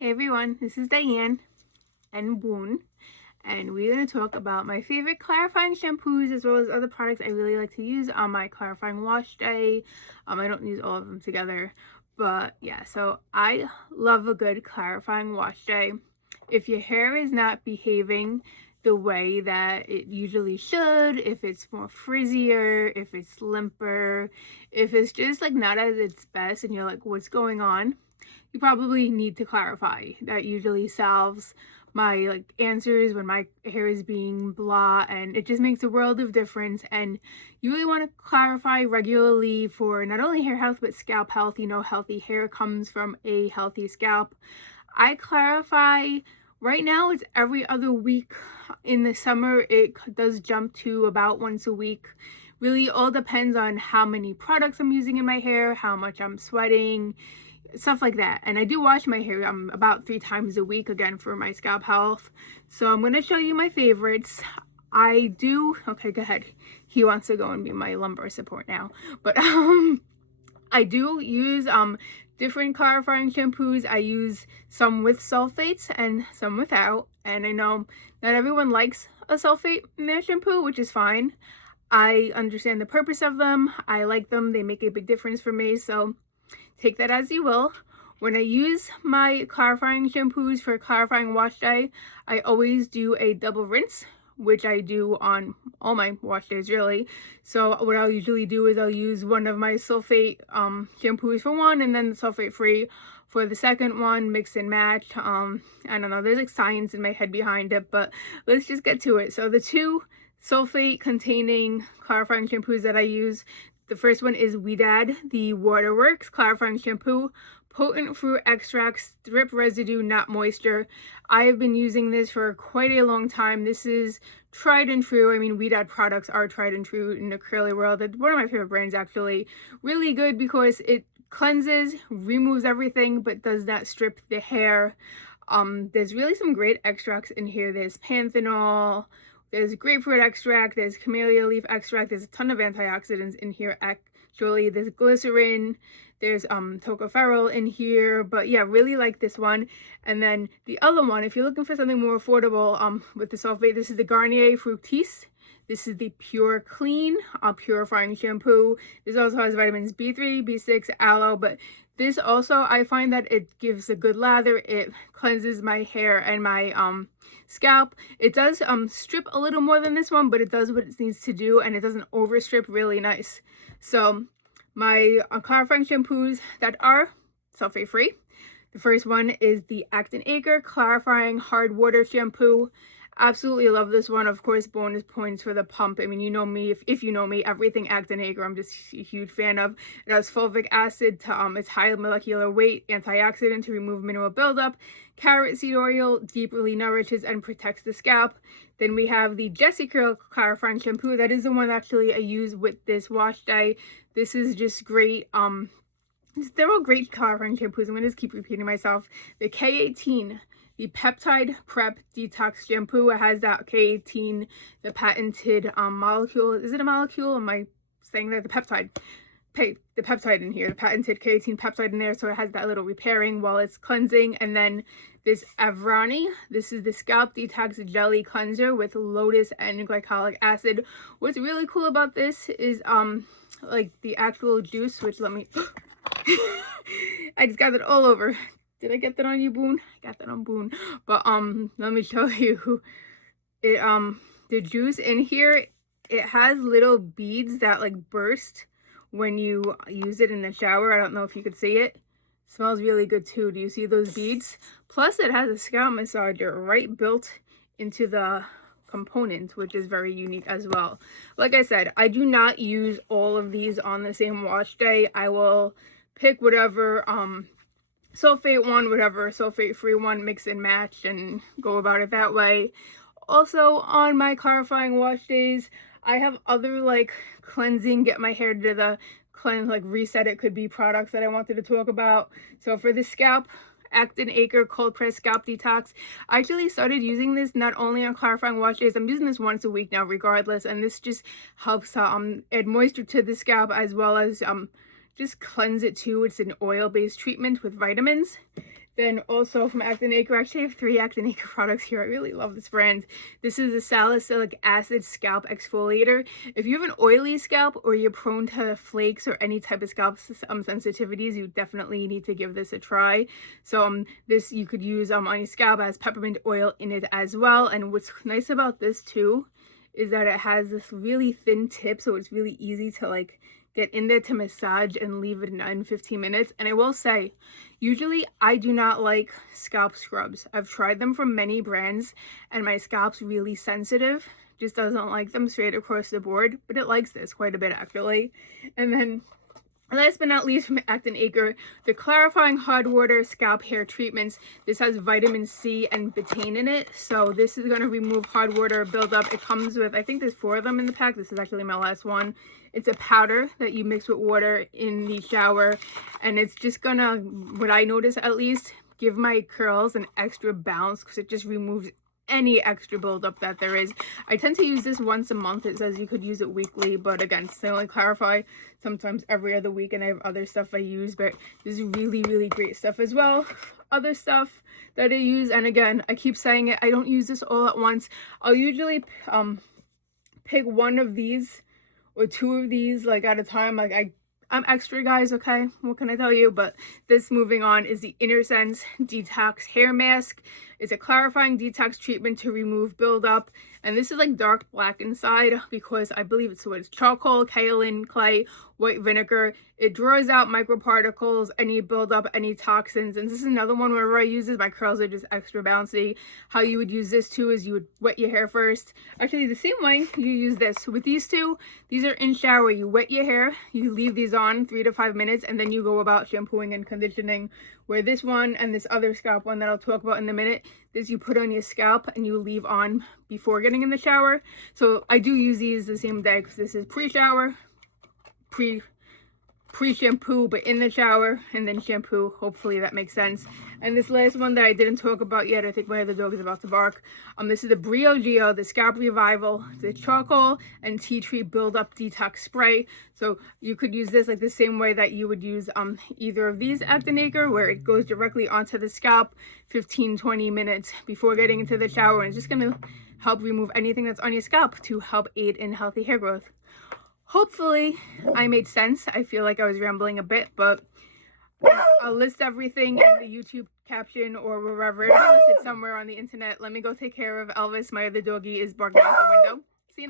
Hey everyone, this is Diane and Boone, and we're going to talk about my favorite clarifying shampoos as well as other products I really like to use on my clarifying wash day. I don't use all of them together, but yeah, so I love a good clarifying wash day. If your hair is not behaving the way that it usually should, if it's more frizzier, if it's limper, if it's just like not at its best and you're like, what's going on? You probably need to clarify. That usually solves my answers when my hair is being blah, and it just makes a world of difference. And you really want to clarify regularly for not only hair health but scalp health. You know, healthy hair comes from a healthy scalp. I clarify right now, it's every other week. In the summer it does jump to about once a week. Really all depends on how many products I'm using in my hair, how much I'm sweating, stuff like that. And I do wash my hair about 3 times a week, again, for my scalp health. So I'm going to show you my favorites. Okay, go ahead. He wants to go and be my lumbar support now. But I do use different clarifying shampoos. I use some with sulfates and some without. And I know not everyone likes a sulfate in their shampoo, which is fine. I understand the purpose of them. I like them. They make a big difference for me. So take that as you will. When I use my clarifying shampoos for clarifying wash day, I always do a double rinse, which I do on all my wash days really. So what I'll usually do is I'll use one of my sulfate shampoos for one, and then the sulfate free for the second one, mix and match. I don't know, there's like science in my head behind it, but let's just get to it. So the two sulfate containing clarifying shampoos that I use, the first one is Weedad, the Waterworks Clarifying Shampoo. Potent fruit extract, strip residue, not moisture. I have been using this for quite a long time. This is tried and true. I mean, Weedad products are tried and true in the curly world. It's one of my favorite brands, actually. Really good because it cleanses, removes everything, but does not strip the hair. There's really some great extracts in here. There's panthenol, there's grapefruit extract, there's camellia leaf extract, there's a ton of antioxidants in here actually. There's glycerin, there's tocopherol in here, but yeah, really like this one. And then the other one, if you're looking for something more affordable with the sulfate, this is the Garnier Fructis. This is the Pure Clean purifying shampoo. This also has vitamins B3, B6, aloe, but this also, I find that it gives a good lather. It cleanses my hair and my scalp. It does strip a little more than this one, but it does what it needs to do, and it doesn't overstrip. Really nice. So my clarifying shampoos that are sulfate free. The first one is the Acton Acre Clarifying Hard Water Shampoo. Absolutely love this one. Of course, bonus points for the pump. I mean, you know me, if you know me, everything Acton Acre I'm just a huge fan of. It has fulvic acid to its high molecular weight, antioxidant to remove mineral buildup, carrot seed oil deeply nourishes and protects the scalp. Then we have the Jessie Curl Clarifying Shampoo. That is the one actually I use with this wash day. This is just great. They're all great clarifying shampoos. I'm going to just keep repeating myself. The K18, the Peptide Prep Detox Shampoo. It has that K18, the patented molecule. Is it a molecule? Am I saying that? The peptide. The peptide in here. The patented K18 peptide in there. So it has that little repairing while it's cleansing. And then this Avrani. This is the Scalp Detox Jelly Cleanser with lotus and glycolic acid. What's really cool about this is like the actual juice, which let me... I just got it all over. Did I get that on you, Boone? I got that on Boone. But let me show you. It the juice in here, it has little beads that like burst when you use it in the shower. I don't know if you could see it. Smells really good too. Do you see those beads? Plus it has a scalp massager right built into the component, which is very unique as well. Like I said, I do not use all of these on the same wash day. I will pick whatever sulfate one, whatever sulfate free one, mix and match and go about it that way. Also on my clarifying wash days, I have other like cleansing, get my hair to the cleanse, like reset it, could be products that I wanted to talk about. So for the scalp, Acton Acre Cold Press Scalp Detox. I actually started using this not only on clarifying wash days, I'm using this once a week now regardless, and this just helps add moisture to the scalp as well as just cleanse it too. It's an oil-based treatment with vitamins. Then also from Acne, actually I have 3 Acne products here. I really love this brand. This is a salicylic acid scalp exfoliator. If you have an oily scalp or you're prone to flakes or any type of scalp sensitivities, you definitely need to give this a try. So this you could use on your scalp, as peppermint oil in it as well. And what's nice about this too is that it has this really thin tip, so it's really easy to like get in there to massage and leave it in 15 minutes. And I will say, usually I do not like scalp scrubs. I've tried them from many brands and my scalp's really sensitive, just doesn't like them straight across the board, but it likes this quite a bit actually. And then last but not least from Acne, the clarifying hard water scalp hair treatments. This has vitamin C and betaine in it, so this is going to remove hard water buildup. It comes with, I think there's 4 of them in the pack. This is actually my last one. It's a powder that you mix with water in the shower, and it's just gonna, what I notice at least, give my curls an extra bounce because it just removes any extra buildup that there is. I tend to use this once a month. It says you could use it weekly, but again, to only clarify, sometimes every other week, and I have other stuff I use, but this is really, really great stuff as well. Other stuff that I use, and again, I keep saying it, I don't use this all at once. I'll usually pick one of these or 2 of these like at a time. Like I'm extra, guys, okay? What can I tell you? But this, moving on, is the Inner Sense Detox Hair Mask. It's a clarifying detox treatment to remove buildup. And this is like dark black inside because I believe it's what it's charcoal, kaolin, clay, white vinegar. It draws out microparticles, any buildup, any toxins. And this is another one whenever I use this, my curls are just extra bouncy. How you would use this too is you would wet your hair first. Actually, the same way you use this. With these two, these are in shower. You wet your hair, you leave these on 3 to 5 minutes, and then you go about shampooing and conditioning. Where this one and this other scalp one that I'll talk about in a minute, this you put on your scalp and you leave on before getting in the shower. So I do use these the same day because this is pre-shower, pre-shampoo, but in the shower, and then shampoo. Hopefully that makes sense. And this last one that I didn't talk about yet, I think my other dog is about to bark. This is the Briogeo, the Scalp Revival, the charcoal and tea tree build-up detox spray. So you could use this like the same way that you would use either of these Acne, where it goes directly onto the scalp 15-20 minutes before getting into the shower, and it's just going to help remove anything that's on your scalp to help aid in healthy hair growth. Hopefully I made sense. I feel like I was rambling a bit, but I'll list everything in the YouTube caption or wherever. It'll be listed somewhere on the internet. Let me go take care of Elvis. My other doggy is barking out the window.